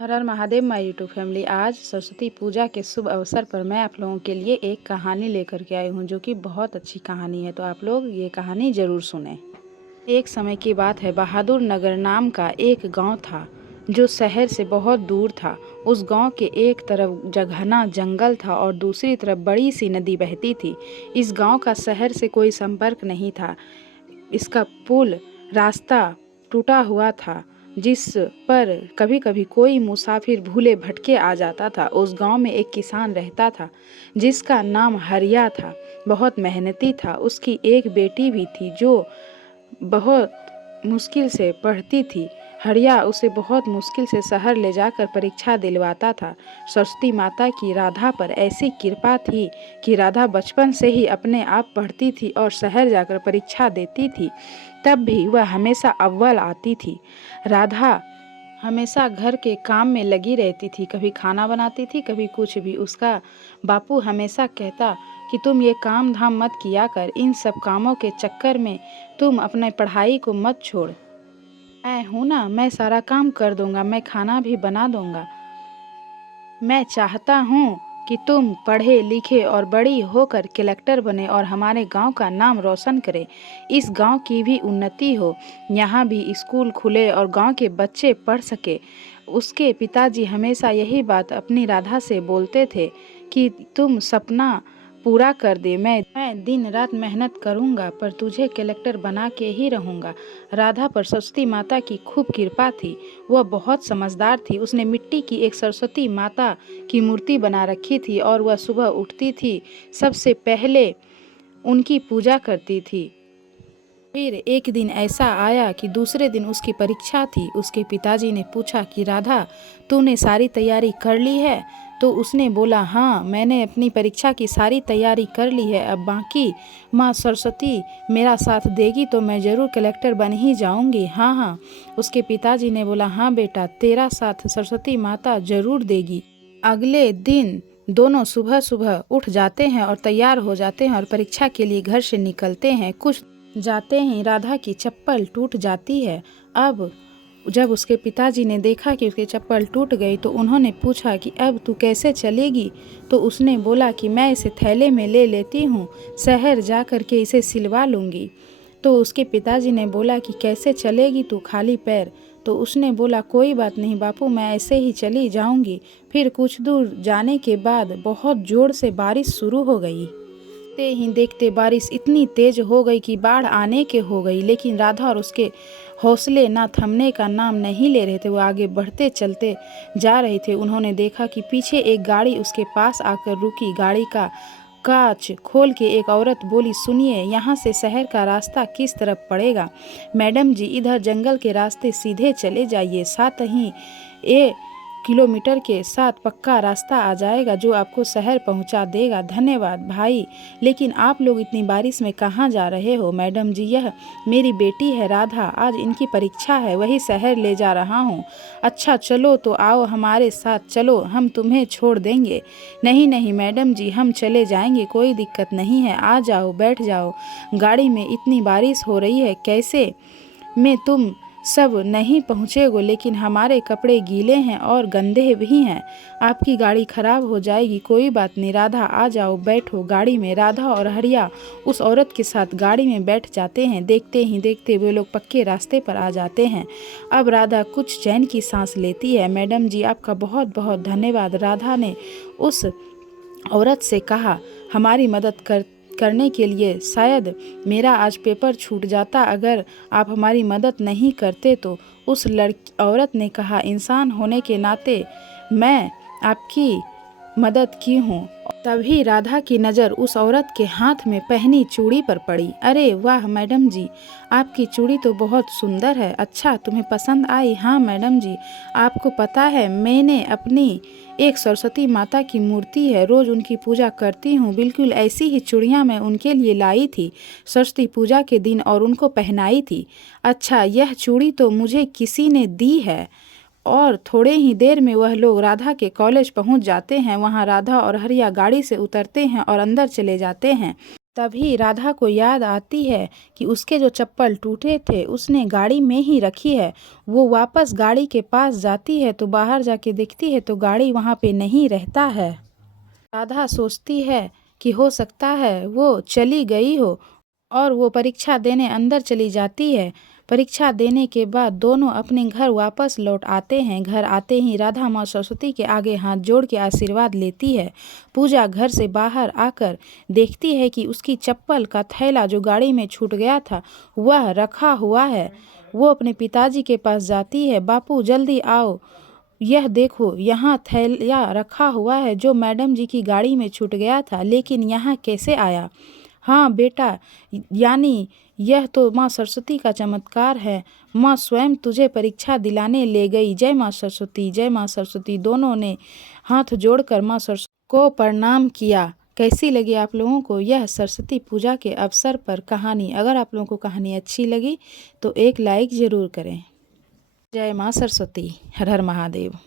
Her her Mahadev my YouTube family. आज सरस्वती पूजा के शुभ अवसर पर मैं आप लोगों के लिए एक कहानी लेकर के आई हूँ जो कि बहुत अच्छी कहानी है। तो आप लोग ये कहानी ज़रूर सुने। एक समय की बात है, बहादुर नगर नाम का एक गांव था जो शहर से बहुत दूर था। उस गांव के एक तरफ घना जंगल था और दूसरी तरफ बड़ी सी नदी बहती थी। इस गांव का शहर से कोई संपर्क नहीं था। इसका पुल रास्ता टूटा हुआ था जिस पर कभी कभी कोई मुसाफिर भूले भटके आ जाता था। उस गांव में एक किसान रहता था जिसका नाम हरिया था। बहुत मेहनती था। उसकी एक बेटी भी थी जो बहुत मुश्किल से पढ़ती थी। हरिया उसे बहुत मुश्किल से शहर ले जाकर परीक्षा दिलवाता था। सरस्वती माता की राधा पर ऐसी कृपा थी कि राधा बचपन से ही अपने आप पढ़ती थी और शहर जाकर परीक्षा देती थी। तब भी वह हमेशा अव्वल आती थी। राधा हमेशा घर के काम में लगी रहती थी, कभी खाना बनाती थी, कभी कुछ भी। उसका बापू हमेशा कहता कि तुम ये काम धाम मत किया कर, इन सब कामों के चक्कर में तुम अपने पढ़ाई को मत छोड़। मैं हूँ ना, मैं सारा काम कर दूंगा, मैं खाना भी बना दूंगा। मैं चाहता हूँ कि तुम पढ़े लिखे और बड़ी होकर कलेक्टर बने और हमारे गांव का नाम रोशन करे। इस गांव की भी उन्नति हो, यहाँ भी स्कूल खुले और गांव के बच्चे पढ़ सके। उसके पिताजी हमेशा यही बात अपनी राधा से बोलते थे कि तुम सपना पूरा कर दे। मैं दिन रात मेहनत करूँगा पर तुझे कलेक्टर बना के ही रहूँगा। राधा पर सरस्वती माता की खूब कृपा थी। वह बहुत समझदार थी। उसने मिट्टी की एक सरस्वती माता की मूर्ति बना रखी थी और वह सुबह उठती थी, सबसे पहले उनकी पूजा करती थी। फिर एक दिन ऐसा आया कि दूसरे दिन उसकी परीक्षा थी। उसके पिताजी ने पूछा कि राधा, तूने सारी तैयारी कर ली है? तो उसने बोला, हाँ, मैंने अपनी परीक्षा की सारी तैयारी कर ली है। अब बाकी माँ सरस्वती मेरा साथ देगी तो मैं ज़रूर कलेक्टर बन ही जाऊंगी। हाँ हाँ। उसके पिताजी ने बोला, हाँ बेटा, तेरा साथ सरस्वती माता ज़रूर देगी। अगले दिन दोनों सुबह सुबह उठ जाते हैं और तैयार हो जाते हैं और परीक्षा के लिए घर से निकलते हैं। कुछ जाते ही राधा की चप्पल टूट जाती है। अब जब उसके पिताजी ने देखा कि उसकी चप्पल टूट गई तो उन्होंने पूछा कि अब तू कैसे चलेगी? तो उसने बोला कि मैं इसे थैले में ले लेती हूँ, शहर जा कर के इसे सिलवा लूँगी। तो उसके पिताजी ने बोला कि कैसे चलेगी तू खाली पैर? तो उसने बोला, कोई बात नहीं बापू, मैं ऐसे ही चली जाऊँगी। फिर कुछ दूर जाने के बाद बहुत ज़ोर से बारिश शुरू हो गई। देखते ही देखते बारिश इतनी तेज हो गई कि बाढ़ आने के हो गई। लेकिन राधा और उसके हौसले ना थमने का नाम नहीं ले रहे थे। वो आगे बढ़ते चलते जा रहे थे। उन्होंने देखा कि पीछे एक गाड़ी उसके पास आकर रुकी। गाड़ी का कांच खोल के एक औरत बोली, सुनिए, यहाँ से शहर का रास्ता किस तरफ पड़ेगा? मैडम जी, इधर जंगल के रास्ते सीधे चले जाइए, साथ ही 1 किलोमीटर के साथ पक्का रास्ता आ जाएगा जो आपको शहर पहुंचा देगा। धन्यवाद भाई, लेकिन आप लोग इतनी बारिश में कहाँ जा रहे हो? मैडम जी, यह मेरी बेटी है राधा, आज इनकी परीक्षा है, वही शहर ले जा रहा हूँ। अच्छा चलो तो आओ हमारे साथ चलो, हम तुम्हें छोड़ देंगे। नहीं नहीं मैडम जी, हम चले जाएंगे, कोई दिक्कत नहीं है, आ जाओ बैठ जाओ गाड़ी में। इतनी बारिश हो रही है, कैसे में तुम सब नहीं पहुँचेगो, लेकिन हमारे कपड़े गीले हैं और गंदे भी हैं, आपकी गाड़ी खराब हो जाएगी। कोई बात नहीं राधा, आ जाओ बैठो गाड़ी में। राधा और हरिया उस औरत के साथ गाड़ी में बैठ जाते हैं। देखते ही देखते वे लोग पक्के रास्ते पर आ जाते हैं। अब राधा कुछ चैन की सांस लेती है। मैडम जी, आपका बहुत बहुत धन्यवाद। राधा ने उस औरत से कहा, हमारी मदद करने के लिए शायद मेरा आज पेपर छूट जाता अगर आप हमारी मदद नहीं करते तो। उस औरत ने कहा, इंसान होने के नाते मैं आपकी मदद की हूँ। तभी राधा की नज़र उस औरत के हाथ में पहनी चूड़ी पर पड़ी। अरे वाह मैडम जी, आपकी चूड़ी तो बहुत सुंदर है। अच्छा, तुम्हें पसंद आई? हाँ मैडम जी, आपको पता है मैंने अपनी एक सरस्वती माता की मूर्ति है, रोज़ उनकी पूजा करती हूँ। बिल्कुल ऐसी ही चूड़ियाँ मैं उनके लिए लाई थी सरस्वती पूजा के दिन और उनको पहनाई थी। अच्छा, यह चूड़ी तो मुझे किसी ने दी है। और थोड़े ही देर में वह लोग राधा के कॉलेज पहुंच जाते हैं। वहां राधा और हरिया गाड़ी से उतरते हैं और अंदर चले जाते हैं। तभी राधा को याद आती है कि उसके जो चप्पल टूटे थे उसने गाड़ी में ही रखी है। वो वापस गाड़ी के पास जाती है तो बाहर जाके देखती है तो गाड़ी वहाँ पे नहीं रहता है। राधा सोचती है कि हो सकता है वो चली गई हो और वो परीक्षा देने अंदर चली जाती है। परीक्षा देने के बाद दोनों अपने घर वापस लौट आते हैं। घर आते ही राधा माँ सरस्वती के आगे हाथ जोड़ के आशीर्वाद लेती है। पूजा घर से बाहर आकर देखती है कि उसकी चप्पल का थैला जो गाड़ी में छूट गया था वह रखा हुआ है। वो अपने पिताजी के पास जाती है, बापू जल्दी आओ, यह देखो यहाँ थैला रखा हुआ है जो मैडम जी की गाड़ी में छूट गया था, लेकिन यहाँ कैसे आया? हाँ बेटा, यानी यह तो माँ सरस्वती का चमत्कार है। माँ स्वयं तुझे परीक्षा दिलाने ले गई। जय माँ सरस्वती, जय माँ सरस्वती। दोनों ने हाथ जोड़कर माँ सरस्वती को प्रणाम किया। कैसी लगी आप लोगों को यह सरस्वती पूजा के अवसर पर कहानी? अगर आप लोगों को कहानी अच्छी लगी तो एक लाइक ज़रूर करें। जय माँ सरस्वती। हर हर महादेव।